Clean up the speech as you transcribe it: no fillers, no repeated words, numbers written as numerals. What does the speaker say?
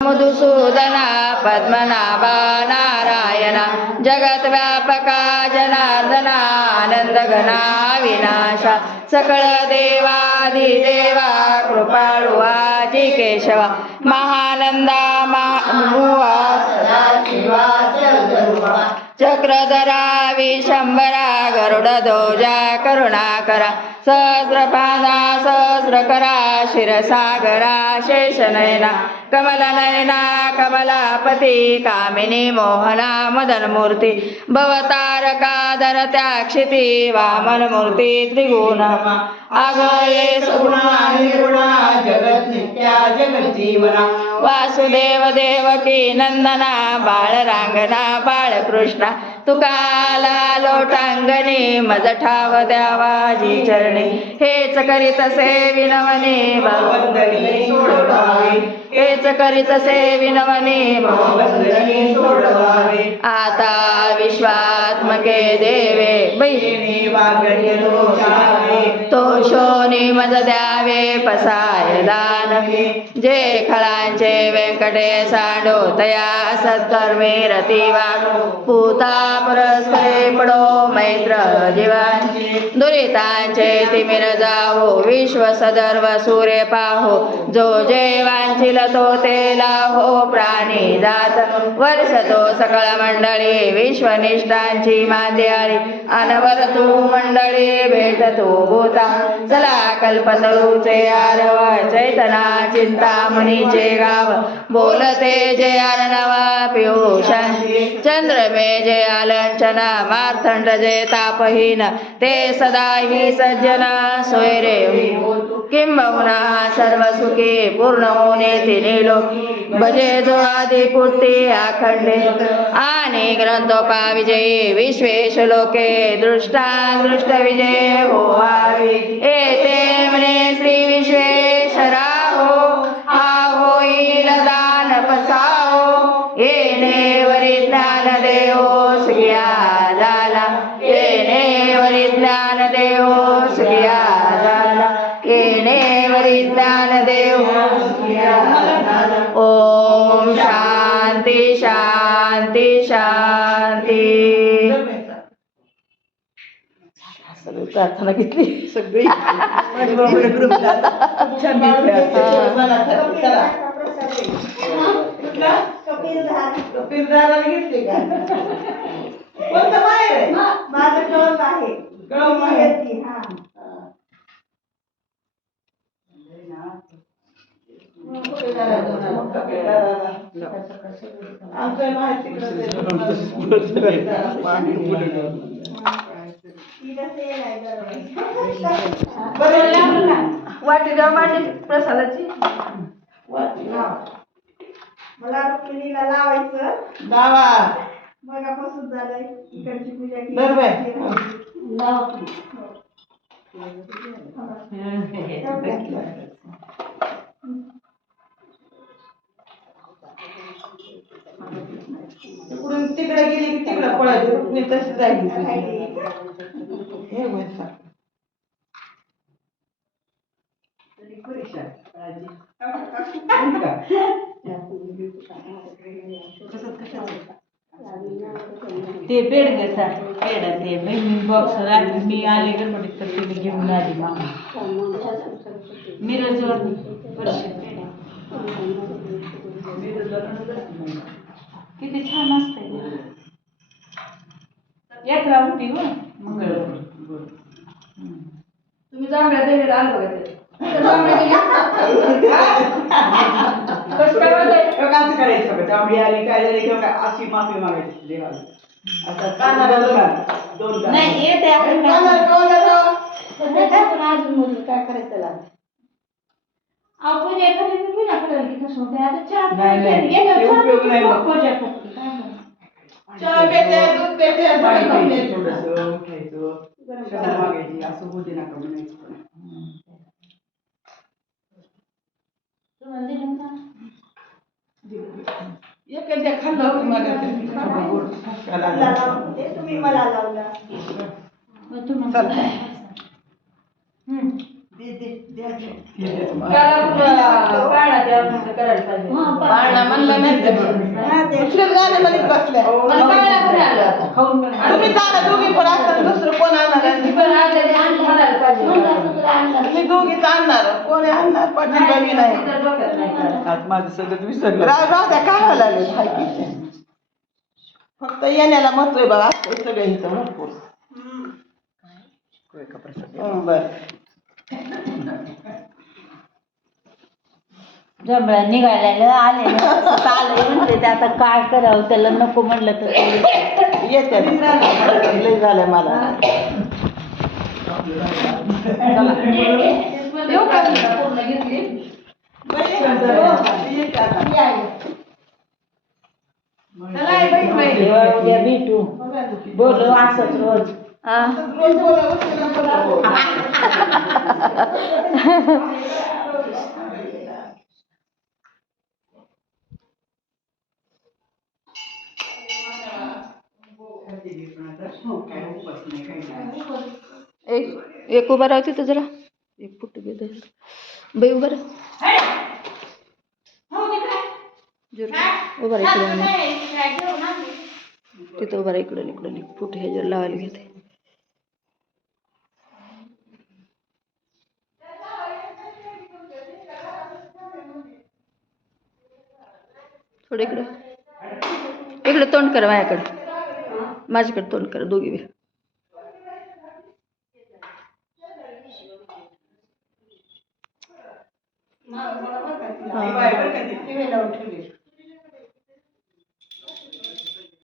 मधुसूदना पद्मनाभा नारायणा जगद्व्यापका जनार्दना आनंदघना विनाशा सकळ देवाधिदेवा कृपाळू आजी केशवा महानंदा महाभुवा सदाशिवा चक्रधरा विशंबरा गरुडध्वजा करुणाकरा सहस्रपादा सहस्रकरा क्षीरसागरा शेषनयना कमलनयना कमलापती कामिनी मोहना मदनमूर्ती भवतारका धरत्याक्षिती वामनमूर्ती त्रिगुण आगये सगुणा निर्गुणा जगत नित्या जगज्जीवना वासुदेव देवकी नंदना बाळरांगणा बाळकृष्णा तुकाला लोटांगणी मज ठाव द्यावाजी चरणी हेच करीतसे विनवनी भवबंधनी सोडवावे हेच करीतसे विनवनी भवबंधनी सोडवावे आता विश्वात्मके देवे बहिणी वागणे तो शोनी मज द्यावे पसाय दान जे खळांचे व्यंकटेशा डोतया सत्कर्मे रती वाढो पूता परस्परे पडो मैत्र जीवांची दुरितांचे तिमिर जावो विश्व सदर्व सूर्य पाहो जो जेवांचिल तो ते लाहो प्राणी जात वर्षतो सकळ मंडळी विश्वनिष्ठांची मांद्याळी अनवर तू मंडळी भेटतो भूता चला कल्पतरूचे आरव चैतना चिंतामणीचे गाव बोलते जे अर्णवा पियुषांची चंद्रमे जे आलंचना मार्थंड जे तापहीन ते सदा ही सज्जन सोयरे किंबहुना सर्व सुखी पूर्ण होणे तिने लोकी भजे जो आदि पुट्टी अखंडे आणि ग्रंथोपा विजयी विश्वेश लोके दृष्टा दृष्ट विजय हो आवे एते म्हणे श्री विश्वेश्वराहो हा होईल दान पसाहो येणे वरी ज्ञान देवो सुखिया झाला येणे वरी ज्ञान देवो सुखिया झाला येणे वरी ज्ञान देवो सुखिया झाला ओम शांती शांती शांती प्रार्थना घेतली सगळी घेतली का कोणतं बाहेर आहे माझं कळत आहे कळत आहे वाटी द्या माझी प्रसादाची मला रुक्मिणीला लावायचं लावा मगापासून झालंय इकडची पूजा केली तिकडून तिकडे गेली की तिकडे पळायची रुक्मिणी तशीच राहिली हे वैसा ते बेड घ्यायचा बेड ते बहिणी बॉक्स रात्री मी आले गणपतीत तर तुम्ही घेऊन आली मामा मिरजवर किती छान असते यात्रा होती हो मंगळवार तुम्ही जांभळ्या देवीला आलं बघा कसं करायचं जांभळी आली काय झाली किंवा काय अशी माफी मागायची देवाला नाही येते आपण काय करायचं त्याला पूजा करायची पूजा करायला की कसं होते आता चहा नाही उपयोग नाही पूजा करते चहा पेते दूध पेते थोडंसं खायचं मागायची असं होते नका म्हणायचं एखाद्या खाल्लं तुम्ही मला लावला पाळणा म्हणला नाही दुसऱ्याच गाण्यामध्ये बसल्या तुम्ही जाणं दोघी पण असताना दुसरं कोण आणणार मी दोघीच आणणार कोणी आणणार पाटील बाबी नाही आज माझं सगळं विसरलं. राहू द्या काय व्हायला लागले फक्त येण्याला महत्व आहे बघा असतं सगळं इथं भरपूर बरं जमला निघायला आले आले म्हणते ते आता काय करावं त्याला नको म्हणलं तर येते लय झालंय मला येऊ का उद्या भेटू बोलू असंच रोज एक उभा राहते तर जरा एक फुट बेद बाई उभा राह उभा राहा तिथं उभा राहा इकडं एक फुट ह्याच्यावर लावायला घेते थोडं इकडं तोंड करा माझ्याकडे तोंड करा दोघी बी बाय बरं का ती लावून ठेवली